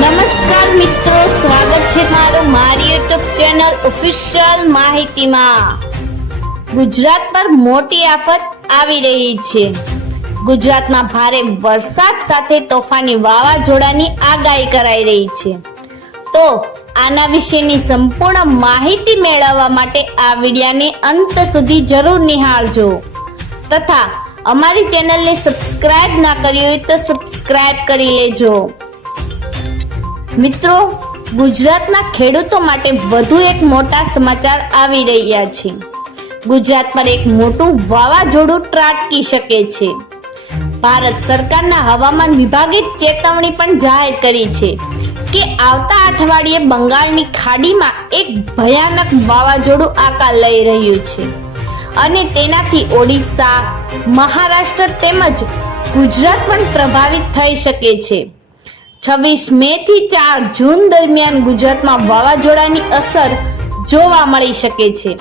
નમસ્કાર મિત્રો, સ્વાગત છે મારો મારી યુટ્યુબ ચેનલ ઓફિશિયલ માહિતીમાં. ગુજરાત પર મોટી આફત આવી રહી છે. ગુજરાતમાં ભારે વરસાદ સાથે તોફાની વાવાઝોડાની આગાહી કરાઈ રહી છે. તો આના વિશેની સંપૂર્ણ માહિતી મેળવવા માટે આ વિડિયાને અંત સુધી જરૂર નિહાળજો. તથા અમારી ચેનલને સબસ્ક્રાઇબ ના કરી હોય તો સબસ્ક્રાઇબ કરી લેજો. મિત્રો, ગુજરાતના ખેડૂતો માટે વધુ એક મોટા સમાચાર આવી રહ્યા છે. ગુજરાત પર એક મોટું વાવાઝોડું ત્રાટકી શકે છે. ભારત સરકારના હવામાન વિભાગે ચેતવણી પણ જાહેર કરી છે કે આવતા અઠવાડિયે બંગાળની ખાડીમાં એક ભયાનક વાવાઝોડું આકાર લઈ રહ્યું છે. અને તેનાથી ઓડિશા, મહારાષ્ટ્ર તેમજ ગુજરાત પણ પ્રભાવિત થઈ શકે છે. છવ્વીસ મે થી ચાર જૂન દરમિયાન ગુજરાતમાં વાવાઝોડાની અસર જોવા મળી શકે છે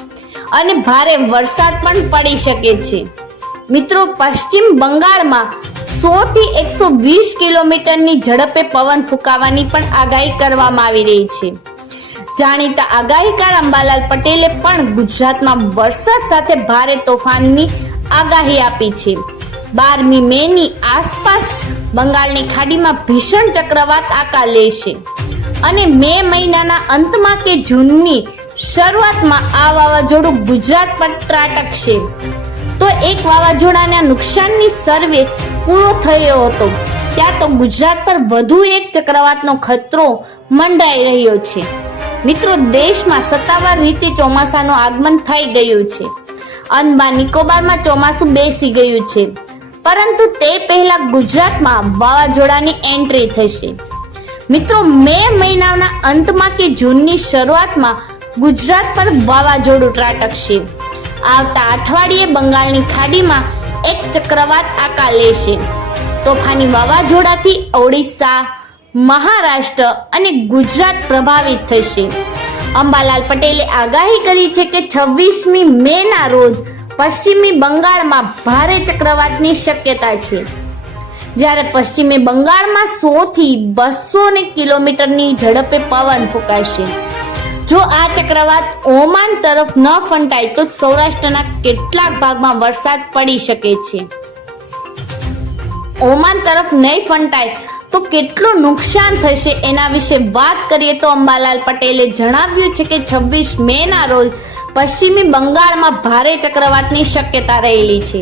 અને ભારે વરસાદ પણ પડી શકે છે. મિત્રો, પશ્ચિમ બંગાળમાં સો થી એકસો વીસ કિલોમીટરની ઝડપે પવન ફૂંકાવાની પણ આગાહી કરવામાં આવી રહી છે. જાણીતા આગાહીકાર અંબાલાલ પટેલે પણ ગુજરાતમાં વરસાદ સાથે ભારે તોફાનની આગાહી આપી છે. બારમી મે ની આસપાસ બંગાળની ખાડીમાં ભીષણ ચક્રવાત આકાર લેશે અને મે મહિનાના અંતમાં કે જૂનની શરૂઆતમાં આ વાવાઝોડું ગુજરાત પર ત્રાટકશે તો એક વાવાઝોડાના નુકસાનની સર્વે પૂરો થયો હતો. ત્યાં તો ગુજરાત પર વધુ એક ચક્રવાતનો ખતરો મંડાઈ રહ્યો છે. મિત્રો, દેશમાં સત્તાવાર રીતે ચોમાસાનું આગમન થઈ ગયું છે. અંદમાન નિકોબારમાં ચોમાસું બેસી ગયું છે. પરંતુ તે પહેલા ગુજરાતમાં વાવાઝોડાની એન્ટ્રી થશે. મિત્રો, મે મહિનાના અંતમાં કે જૂનની શરૂઆતમાં ગુજરાત પર વાવાઝોડું ત્રાટકશે. આવતા અઠવાડિયે બંગાળની ખાડીમાં એક ચક્રવાત આકાર લેશે. તોફાની વાવાઝોડાથી ઓડિશા, મહારાષ્ટ્ર અને ગુજરાત પ્રભાવિત થશે. અંબાલાલ પટેલે આગાહી કરી છે કે છવ્વીસમી મે ના રોજ પશ્ચિમી બંગાળમાં ભારે ચક્રવાતની શક્યતા છે. જ્યારે પશ્ચિમી બંગાળમાં સો થી બસો ને કિલોમીટરની ઝડપે પવન ફૂંકાશે. જો આ ચક્રવાત ઓમાન તરફ ન ફંટાય તો સૌરાષ્ટ્રના કેટલાક ભાગમાં વરસાદ પડી શકે છે. ઓમાન તરફ નહીં ફંટાય તો કેટલું નુકસાન થશે એના વિશે વાત કરીએ તો અંબાલાલ પટેલે જણાવ્યું છે કે છવ્વીસ મે ના રોજ પશ્ચિમી બંગાળમાં ભારે ચક્રવાતની શક્યતા રહેલી છે.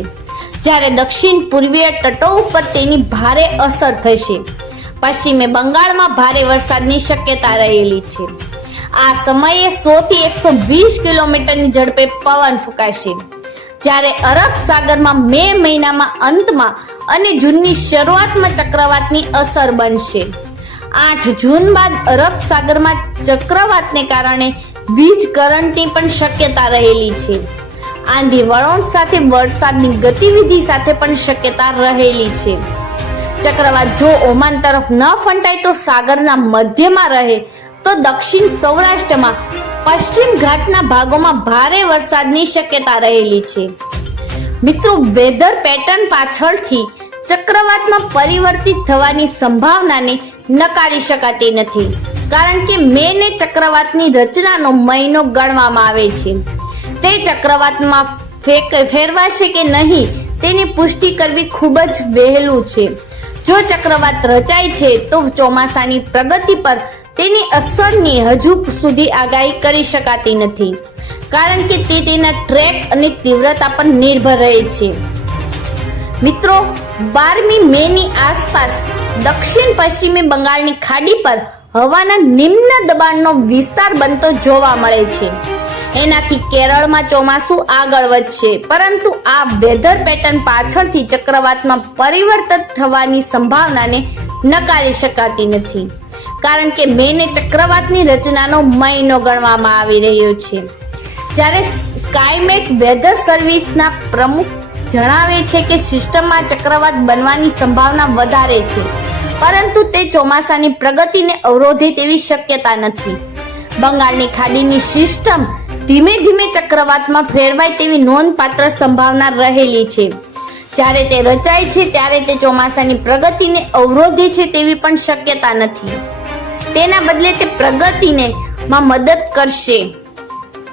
જ્યારે દક્ષિણ પૂર્વીય તટો ઉપર તેની ભારે અસર થશે. પશ્ચિમે બંગાળમાં ભારે વરસાદની શક્યતા રહેલી છે. આ સમયે સો થી એકસો વીસ કિલોમીટરની ઝડપે પવન ફૂંકાશે. જ્યારે અરબ સાગરમાં મે મહિનામાં અંતમાં અને જૂનની શરૂઆતમાં ચક્રવાતની અસર બનશે. આઠ જૂન બાદ અરબ સાગરમાં ચક્રવાતને કારણે વીજ કરંટની પણ શક્યતા રહેલી છે. આંધી વળોણ સાથે વરસાદની ગતિવિધિ સાથે પણ શક્યતા રહેલી છે. ચક્રવાત જો ઓમાન તરફ ન ફંટાય તો સાગરના મધ્યમાં રહે, તો દક્ષિણ સૌરાષ્ટ્રમાં પશ્ચિમ ઘાટના ભાગોમાં ભારે વરસાદની શક્યતા રહેલી છે. મિત્રો, વેધર પેટર્ન પાછળથી ચક્રવાતમાં પરિવર્તિત થવાની સંભાવનાને નકારી શકાતી નથી. કારણ કે મે ને ચક્રવાતની રચનાનો મહિનો ગણવામાં આવે છે. તે ચક્રવાતમાં ફેક, ફેરવાશે કે નહીં, તેની પુષ્ટિ કરવી ખૂબ જ વહેલું છે. જો ચક્રવાત રચાય છે, તો ચોમાસાની પ્રગતિ પર તેની અસરની હજુ સુધી આગાહી કરી શકાતી નથી. કારણ કે તે તેના ટ્રેક અને તીવ્રતા પર નિર્ભર રહે છે. મિત્રો, બારમી મે ની આસપાસ દક્ષિણ પશ્ચિમી બંગાળની ખાડી પર હવાના નિમ્ન દબાણનો વિસ્તાર બનતો જોવા મળે છે. એનાથી કેરળમાં ચોમાસું આગળ વધશે, પરંતુ આ વેધર પેટર્ન પાછળથી ચક્રવાતમાં પરિવર્તન થવાની સંભાવનાને નકારી શકાતી નથી. કારણ કે મેને ચક્રવાતની રચનાનો મહિનો ગણવામાં આવી રહ્યો છે. જ્યારે સ્કાયમેટ વેધર સર્વિસના પ્રમુખ જણાવે છે કે સિસ્ટમમાં ચક્રવાત બનવાની સંભાવના વધારે છે, પરંતુ તે ચોમાસાની પ્રગતિને અવરોધે તેવી શક્યતા નથી. બંગાળની ખાડીની સિસ્ટમ ધીમે ધીમે ચક્રવાતમાં ફેરવાય તેવી નોંધપાત્ર સંભાવના રહેલી છે. જ્યારે તે રચાય છે, ત્યારે તે ચોમાસાની પ્રગતિને અવરોધે છે તેવી પણ શક્યતા નથી. તેના બદલે તે પ્રગતિને માં મદદ કરશે.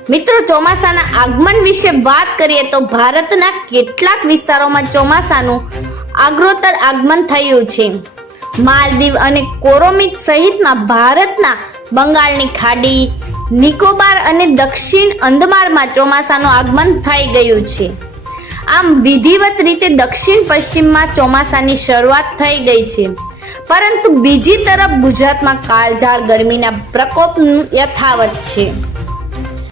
મિત્રો, ચોમાસાના આગમન વિશે વાત કરીએ તો ભારતના કેટલાક વિસ્તારોમાં ચોમાસાનું આગ્રોતર આગમન થયું છે. માલદીવ અને કોરોમિત સહિતના ભારતના બંગાળની ખાડી, નિકોબાર અને દક્ષિણ અંદમાનમાં ચોમાસાનું આગમન થઈ ગયું છે. આમ વિધિવત રીતે દક્ષિણ પશ્ચિમમાં ચોમાસાની શરૂઆત થઈ ગઈ છે. પરંતુ બીજી તરફ ગુજરાતમાં કાળઝાળ ગરમીના પ્રકોપ યથાવત છે.